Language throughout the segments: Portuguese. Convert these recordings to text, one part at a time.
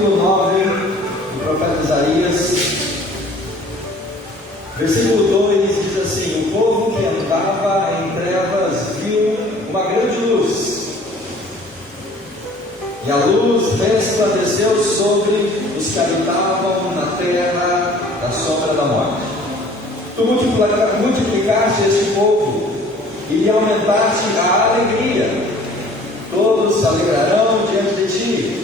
capítulo 9 do profeta Isaías, versículo 2 diz assim: o povo que andava em trevas viu uma grande luz, e a luz resplandeceu sobre os que habitavam na terra da sombra da morte. Tu multiplicaste este povo e aumentaste a alegria. Todos se alegrarão diante de ti,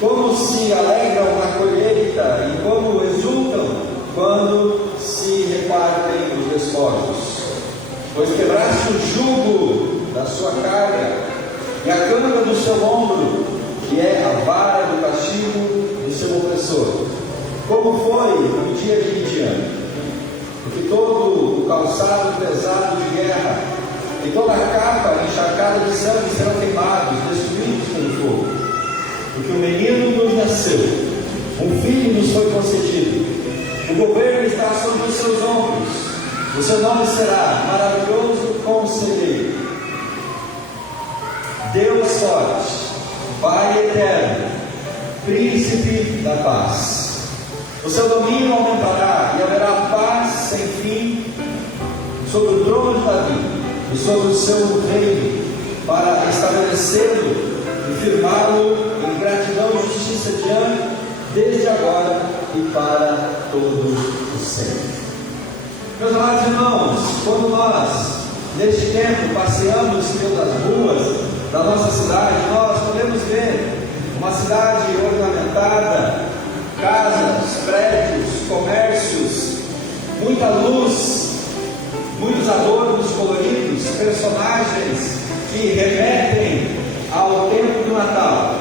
como se alegram na colheita e como exultam quando se repartem os despojos. Pois quebraste o jugo da sua carga e a canga do seu ombro, que é a vara do castigo do seu opressor, como foi no dia de Midian. Porque todo o calçado pesado de guerra e toda a capa encharcada de sangue serão queimados, destruídos pelo fogo. Porque um menino nos nasceu, um filho nos foi concedido, o governo está sobre os seus ombros, o seu nome será Maravilhoso Conselheiro, Deus Forte, Pai Eterno, Príncipe da Paz. O seu domínio aumentará e haverá paz sem fim sobre o trono de Davi e sobre o seu reino, para estabelecê-lo e firmá-lo em gratidão e justiça desde agora e para todo o sempre. Meus amados irmãos, quando nós neste tempo passeamos pelas ruas da nossa cidade, nós podemos ver uma cidade ornamentada, casas, prédios, comércios, muita luz, muitos adornos coloridos, personagens que remetem ao tempo do Natal.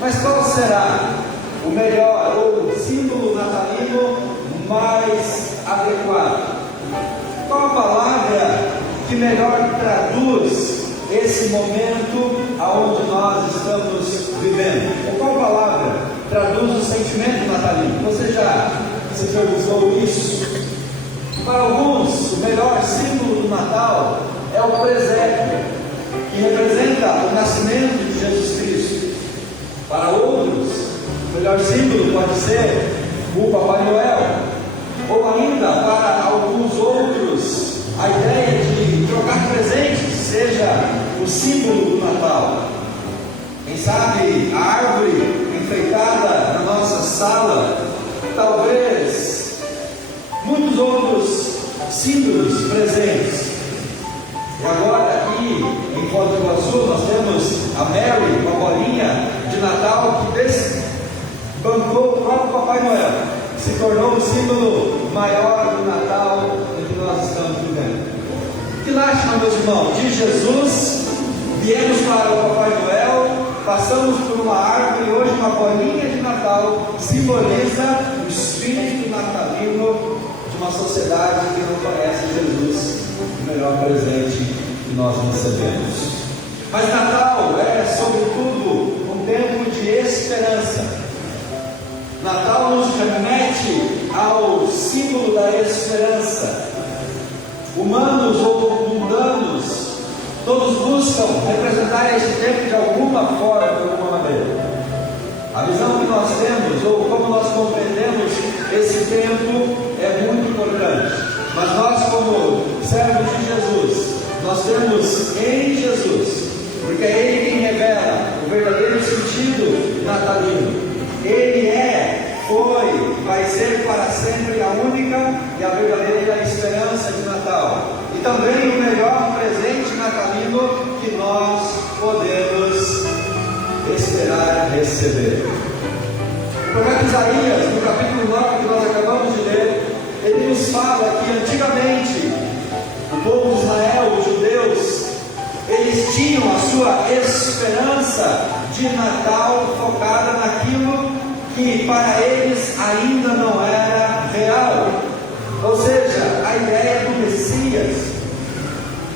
Mas qual será o melhor ou o símbolo natalino mais adequado? Qual a palavra que melhor traduz esse momento aonde nós estamos vivendo? Ou qual palavra traduz o sentimento natalino? Você já se perguntou isso? Para alguns, o melhor símbolo do Natal é o presépio, que representa o nascimento de Jesus Cristo. Para outros, o melhor símbolo pode ser o Papai Noel, ou ainda para alguns outros, a ideia de trocar presentes seja o símbolo do Natal. Quem sabe a árvore enfeitada na nossa sala, talvez muitos outros símbolos presentes. E agora aqui em Foz do Iguaçu nós temos a Mary, uma bolinha de Natal que desbancou o próprio Papai Noel, se tornou o símbolo maior do Natal em que nós estamos vivendo. Que lástima, meus irmãos, de Jesus viemos para o Papai Noel, passamos por uma árvore e hoje uma bolinha de Natal simboliza o espírito natalino de uma sociedade que não conhece Jesus, o melhor presente que nós recebemos. Mas Natal é, sobretudo, um tempo de esperança. Natal nos remete ao símbolo da esperança. Humanos ou mundanos, todos buscam representar esse tempo de alguma forma, de alguma maneira. A visão que nós temos, ou como nós compreendemos esse tempo, é muito importante. Mas nós, como servos de Jesus, nós temos em Jesus, porque é Ele quem revela o verdadeiro sentido natalino. Ele foi, vai ser para sempre a única e a verdadeira esperança de Natal. E também o melhor presente natalino que nós podemos esperar receber. O profeta Isaías, no capítulo 9 que nós acabamos de ler, ele nos fala que antigamente o povo de Israel, os judeus, eles tinham a sua esperança de Natal focada naquilo que para eles ainda não era real, ou seja, a ideia do Messias.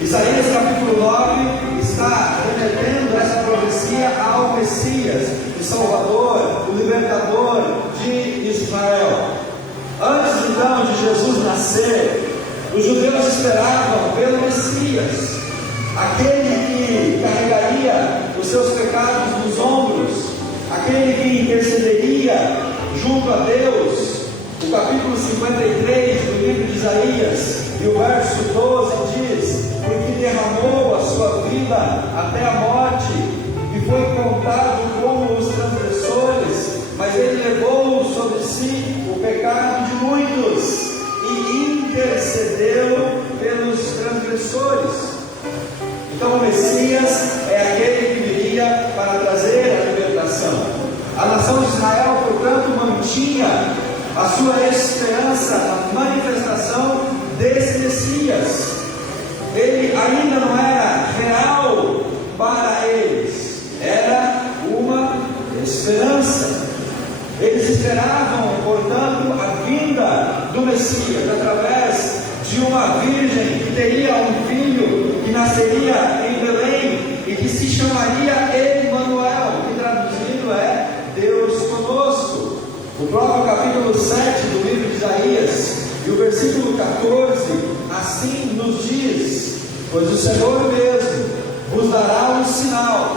Isaías capítulo 9 está remetendo essa profecia ao Messias, o Salvador, o Libertador de Israel. Antes então de Jesus nascer, os judeus esperavam pelo Messias, aquele que carregaria os seus pecados nos ombros, aquele que intercederia junto a Deus. O capítulo 53 do livro de Isaías e o verso 12 diz: porque derramou a sua vida até a morte e foi contado como os transgressores, mas ele levou sobre si o pecado de muitos e intercedeu pelos transgressores. Então o Messias é aquele que viria para trazer a libertação. A nação de Israel, portanto, mantinha a sua esperança na manifestação desse Messias. Ele ainda não era real para eles, era uma esperança. Eles esperavam, portanto, a vinda do Messias através de uma virgem que teria um filho que nasceria em Belém e que se chamaria Emanuel, que traduzido é Deus conosco. O próprio capítulo 7 do livro de Isaías e o versículo 14 assim nos diz: pois o Senhor mesmo vos dará um sinal.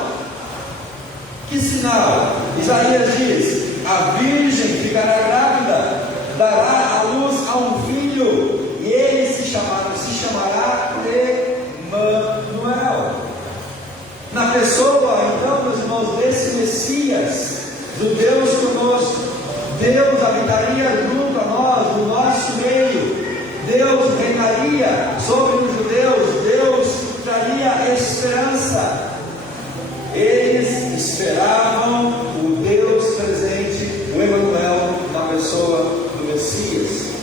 Que sinal? Isaías diz: a virgem ficará grávida, dará à luz a um filho, e ele se chamará Emanuel. Na pessoa, então, meus irmãos, desse Messias, do Deus conosco, Deus habitaria junto a nós, no nosso meio. Deus reinaria sobre os judeus. Deus traria esperança. Eles esperavam o Deus presente, o Emanuel, na pessoa do Messias.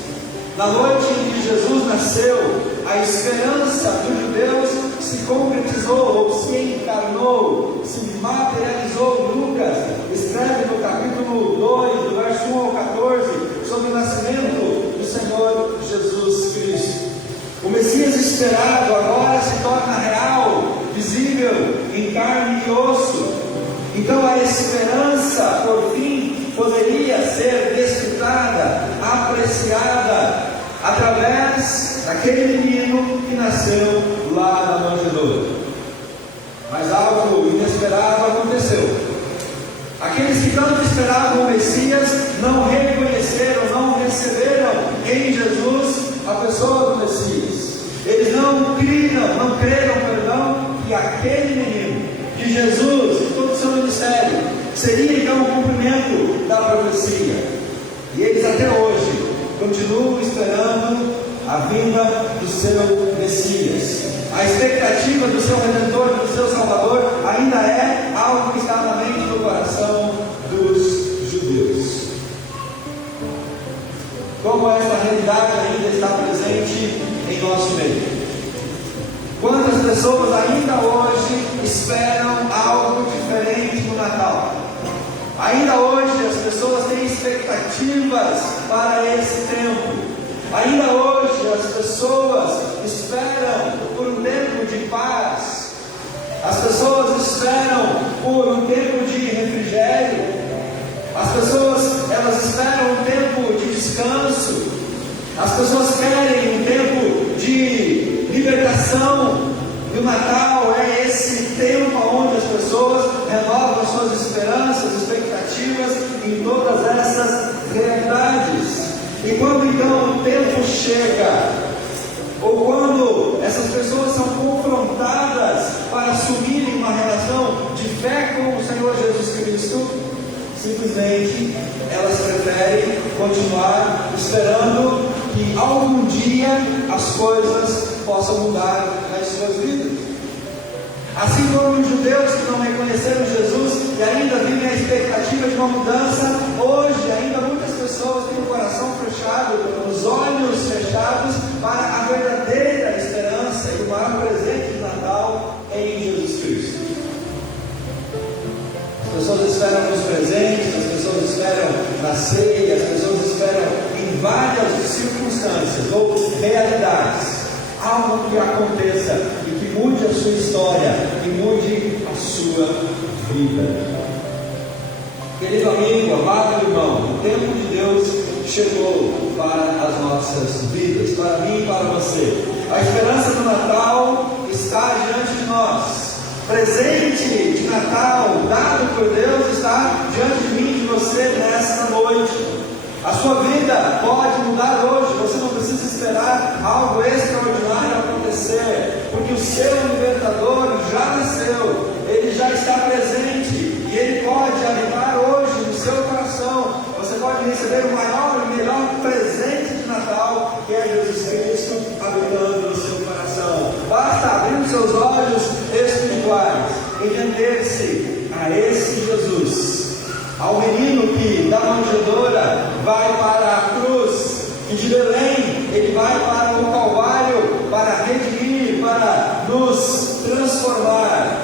Na noite em que Jesus nasceu, a esperança dos judeus se concretizou, ou se encarnou, se materializou. Lucas escreve no capítulo 2, do verso 1 ao 14, sobre o nascimento do Senhor Jesus Cristo. O Messias esperado agora se torna real, visível, em carne e osso. Então a esperança, por fim, poderia ser desfrutada, apreciada, através daquele menino que nasceu lá na manjedoura. Mas algo inesperado aconteceu. Aqueles que tanto esperavam o Messias não reconheceram, não receberam em Jesus a pessoa do Messias. Eles não creram, que aquele menino, que Jesus, em todo o seu ministério, seria então o cumprimento da profecia. E eles até hoje continuam esperando a vinda do seu Messias. A expectativa do seu Redentor, do seu Salvador, ainda é algo que está na mente e no coração dos judeus. Como essa realidade ainda está presente em nosso meio? Quantas pessoas ainda hoje esperam algo diferente no Natal? Ainda hoje as pessoas têm expectativas para esse tempo. Ainda hoje as pessoas esperam por um tempo de paz. As pessoas esperam por um tempo de refrigério. As pessoas, elas esperam um tempo de descanso. As pessoas querem um tempo de libertação. E o Natal é esse tempo onde as pessoas renovam suas esperanças, expectativas em todas essas realidades. E quando então o tempo chega, ou quando essas pessoas são confrontadas para assumirem uma relação de fé com o Senhor Jesus Cristo, simplesmente elas preferem continuar esperando que algum dia as coisas possam mudar nas suas vidas. Assim como os judeus que não reconheceram Jesus e ainda vivem a expectativa de uma mudança, hoje ainda muitas pessoas têm o coração fechado, os olhos fechados para a verdadeira esperança e o maior presente de Natal em Jesus Cristo. As pessoas esperam nos presentes, as pessoas esperam na ceia, as pessoas esperam em várias circunstâncias ou realidades, algo que aconteça e que mude a sua história, que mude a sua vida. Querido amigo, amado irmão, o tempo de Deus chegou para as nossas vidas, para mim e para você. A esperança do Natal está diante de nós. Presente de Natal dado por Deus está diante você nesta noite. A sua vida pode mudar hoje. Você não precisa esperar algo extraordinário acontecer, porque o seu libertador já nasceu, ele já está presente e ele pode habitar hoje no seu coração. Você pode receber o maior e melhor presente de Natal, que é Jesus Cristo habitando no seu coração. Basta abrir os seus olhos espirituais e render-se a esse Jesus, ao menino que da manjedoura vai para a cruz, e de Belém ele vai para o Calvário para redimir, para nos transformar.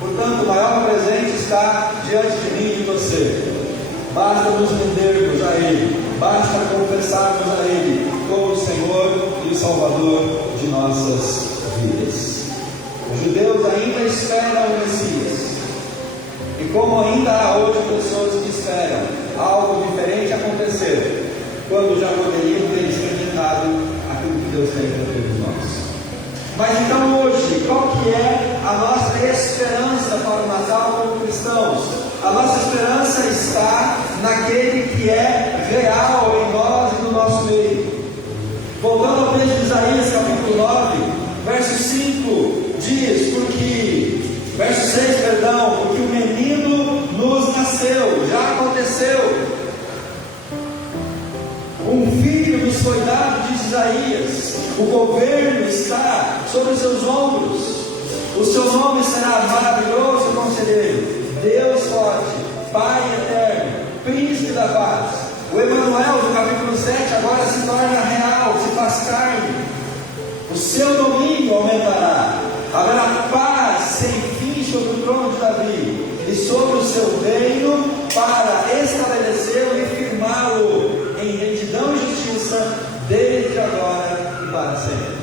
Portanto, o maior presente está diante de mim e de você. Basta nos rendermos a Ele, basta confessarmos a Ele como o Senhor e o Salvador de nossas vidas. Os judeus ainda esperam o Messias, e como ainda há hoje pessoas que esperam algo diferente acontecer, quando já poderiam ter experimentado aquilo que Deus tem para todos nós. Mas então hoje, qual que é a nossa esperança para o Natal como cristãos? A nossa esperança está naquele que é real em nós e no nosso meio. Voltando ao texto de Isaías, capítulo 9, verso 5, diz, verso 6, porque o menino nos nasceu, já aconteceu. Um filho nos foi dado, diz Isaías. O governo está sobre os seus ombros. O seu nome será maravilhoso conselheiro, Deus forte, Pai eterno, Príncipe da paz. O Emanuel do capítulo 7 agora se torna real, se faz carne. O seu domínio aumentará. Haverá paz sem fim sobre o trono de Davi e sobre o seu reino, para estabelecê-lo e firmá-lo em retidão e justiça desde agora e para sempre.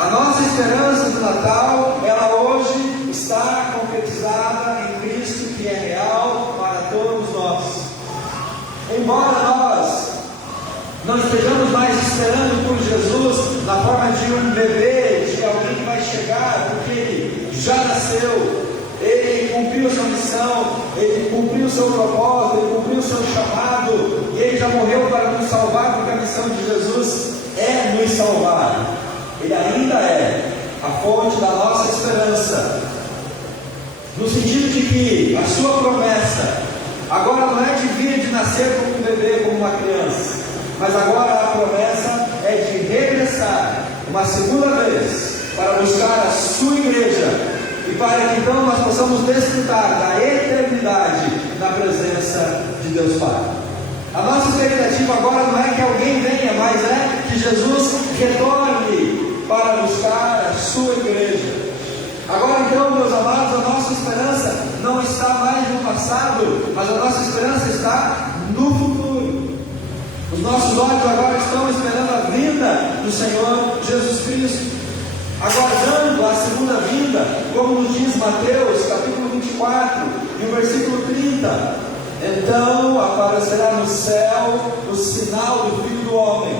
A nossa esperança do Natal, ela hoje está concretizada em Cristo, que é real para todos nós. Embora nós não estejamos mais esperando por Jesus na forma de um bebê, de alguém que vai chegar, porque ele já nasceu, ele cumpriu sua missão, ele cumpriu seu propósito, ele cumpriu seu chamado, e ele já morreu para nos salvar, porque a missão de Jesus é nos salvar. Ele ainda é a fonte da nossa esperança, no sentido de que a sua promessa agora não é de vir, de nascer como um bebê, como uma criança, mas agora a promessa é de regressar uma segunda vez para buscar a sua igreja, e para que então nós possamos desfrutar da eternidade na presença de Deus Pai. A nossa expectativa agora não é que alguém venha, mas é que Jesus retorne para buscar a sua igreja. Agora então, meus amados, a nossa esperança não está mais no passado, mas a nossa esperança está no futuro. Os nossos olhos agora estão esperando a vinda do Senhor Jesus Cristo, aguardando a segunda vinda, como nos diz Mateus, capítulo 24, e o versículo 30. Então aparecerá no céu o sinal do Filho do Homem,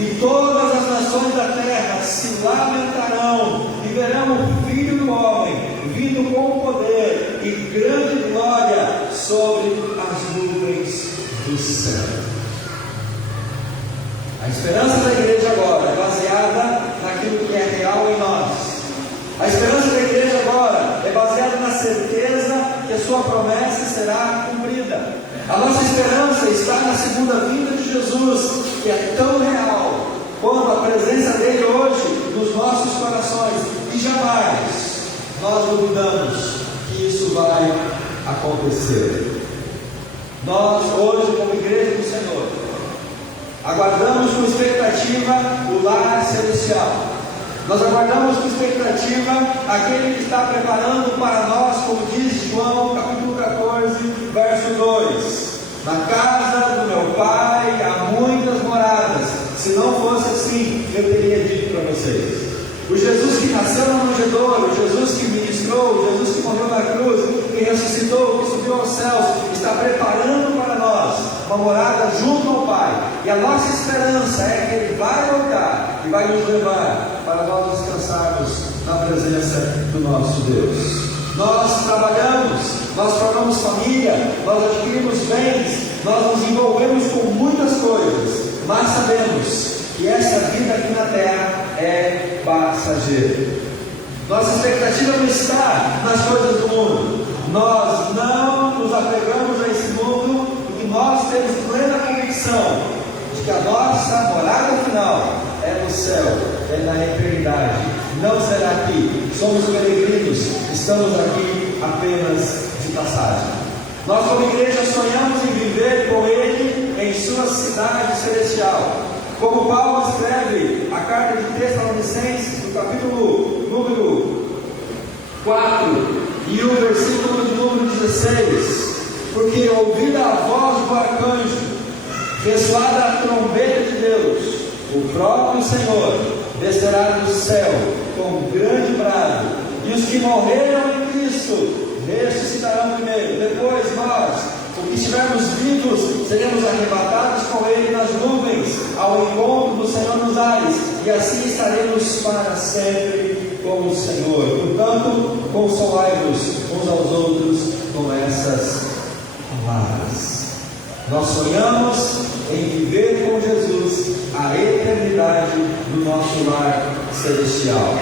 e todas as nações da terra se lamentarão, e verão o Filho do Homem vindo com poder e grande glória sobre as nuvens do céu. A esperança da igreja agora é baseada naquilo que é real em nós. A esperança da igreja agora é baseada na certeza que a sua promessa será cumprida. A nossa esperança está na segunda vinda de Jesus, que é tão real quanto a presença dele hoje nos nossos corações, e jamais nós duvidamos que isso vai acontecer. Nós hoje, como igreja do Senhor, aguardamos com expectativa o lar celestial. Nós aguardamos com expectativa aquele que está preparando para nós, como diz João capítulo 14, verso 2. Na casa do meu Pai há muitas moradas. Se não fosse assim, eu teria dito para vocês. O Jesus que nasceu na manjedoura, o Jesus que ministrou, o Jesus que morreu na cruz, que ressuscitou, que subiu aos céus, está preparando para nós uma morada junto ao Pai. E a nossa esperança é que Ele vai voltar e vai nos levar para nós descansarmos na presença do nosso Deus. Nós trabalhamos, nós formamos família, nós adquirimos bens, nós nos envolvemos com muitas coisas, mas sabemos que essa vida aqui na terra é passageira. Nossa expectativa não está nas coisas do mundo. Nós não nos apegamos a esse mundo, porque nós temos plena convicção de que a nossa morada final é no céu, é na eternidade, não será aqui. Somos peregrinos, estamos aqui apenas de passagem. Nós, como igreja, sonhamos em viver com Ele em sua cidade celestial. Como Paulo escreve a carta de Tessalonicenses, no capítulo número 4 e o versículo de número 16: porque ouvida a voz do arcanjo, ressoada a trombeta de Deus, o próprio Senhor descerá do céu com grande brado, e os que morreram em Cristo ressuscitarão primeiro. Depois nós, os que estivermos vivos, seremos arrebatados com Ele nas nuvens, ao encontro do Senhor nos ares, e assim estaremos para sempre com o Senhor. Portanto, consolai-vos uns aos outros com essas palavras. Nós sonhamos em viver com Jesus a eternidade do nosso lar celestial.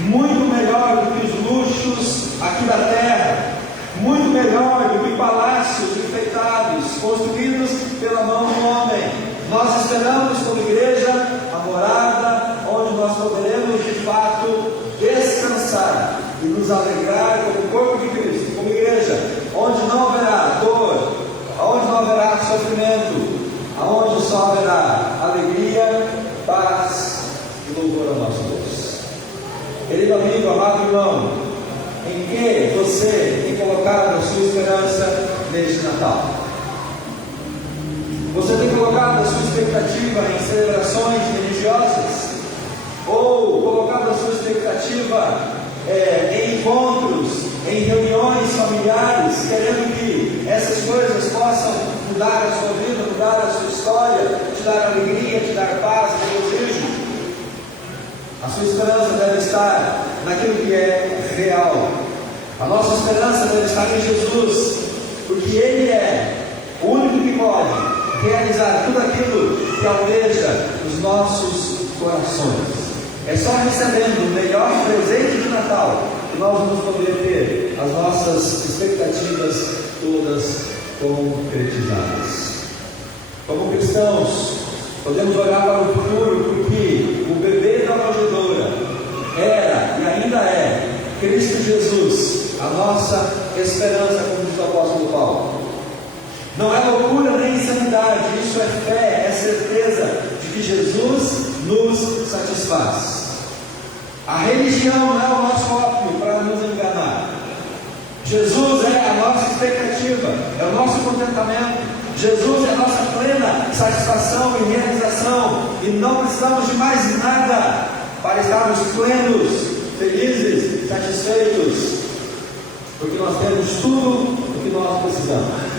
Muito melhor do que os luxos aqui da terra, muito melhor do que palácios enfeitados, construídos pela mão do homem. Nós esperamos como igreja a morada onde nós poderemos de fato descansar e nos alegrar como corpo de Cristo, como igreja, onde não haverá dor, onde não haverá sofrimento, aonde só haverá alegria, paz e louvor ao nosso Deus. Querido amigo, amado irmão, em que você tem colocado a sua esperança neste Natal? Você tem colocado a sua expectativa em celebrações religiosas? Ou colocado a sua expectativa em encontros, em reuniões familiares, querendo que essas coisas possam mudar a sua vida, mudar a sua história, te dar alegria, te dar paz, desejo? A sua esperança deve estar naquilo que é real. A nossa esperança deve estar em Jesus, porque Ele é o único que pode realizar tudo aquilo que almeja os nossos corações. É só recebendo o melhor presente de Natal que nós vamos poder ter as nossas expectativas todas concretizadas. Como cristãos, podemos olhar para o futuro, porque o bebê da manjedoura era e ainda é Cristo Jesus, a nossa esperança, como diz o apóstolo Paulo. Não é loucura nem insanidade, isso é fé, é certeza de que Jesus nos satisfaz. A religião não é o nosso ópio para nos enganar. Jesus é a nossa expectativa, é o nosso contentamento. Jesus é a nossa plena satisfação e realização, e não precisamos de mais nada para estarmos plenos, felizes, satisfeitos, porque nós temos tudo o que nós precisamos.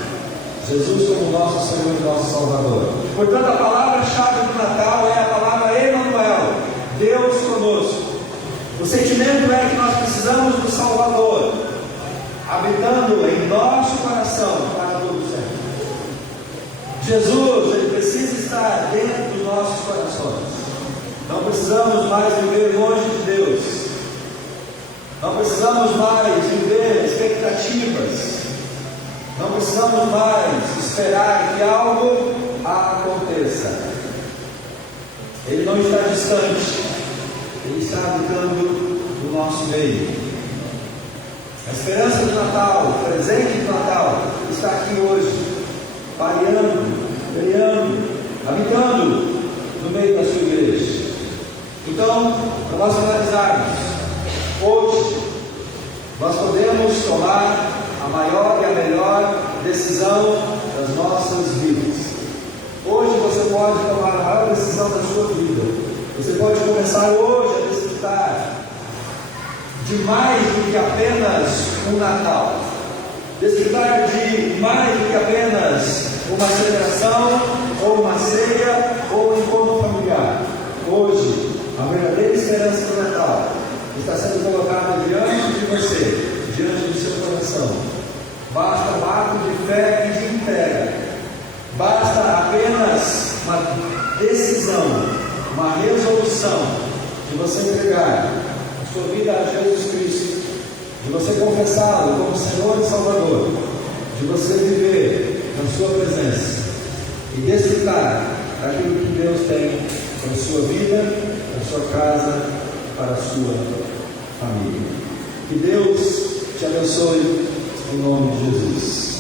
Jesus como nosso Senhor e nosso Salvador. Portanto, a palavra-chave do Natal é a palavra Emanuel, Deus conosco. O sentimento é que nós precisamos do Salvador, habitando em nosso coração para todo sempre. Jesus, Ele precisa estar dentro dos nossos corações. Não precisamos mais viver longe de Deus. Não precisamos mais viver expectativas. Não precisamos mais esperar que algo aconteça. Ele não está distante. Ele está habitando no nosso meio. A esperança do Natal, o presente do Natal, está aqui hoje, pairando, brilhando, habitando no meio da sua igreja. Então, para nós finalizarmos, hoje, nós podemos tomar a maior e a melhor decisão das nossas vidas. Hoje você pode tomar a maior decisão da sua vida. Você pode começar hoje a desfrutar de mais do que apenas um Natal, desfrutar de mais do que apenas uma celebração, ou uma ceia, ou um encontro familiar. Hoje, a verdadeira esperança do Natal está sendo colocada diante de você, diante do seu coração. Basta um ato de fé e de entrega. Basta apenas uma decisão, uma resolução de você entregar a sua vida a Jesus Cristo, de você confessá-lo como Senhor e Salvador, de você viver na sua presença e desfrutar daquilo que Deus tem para a sua vida, para a sua casa, para a sua família. Que Deus te abençoe em nome de Jesus.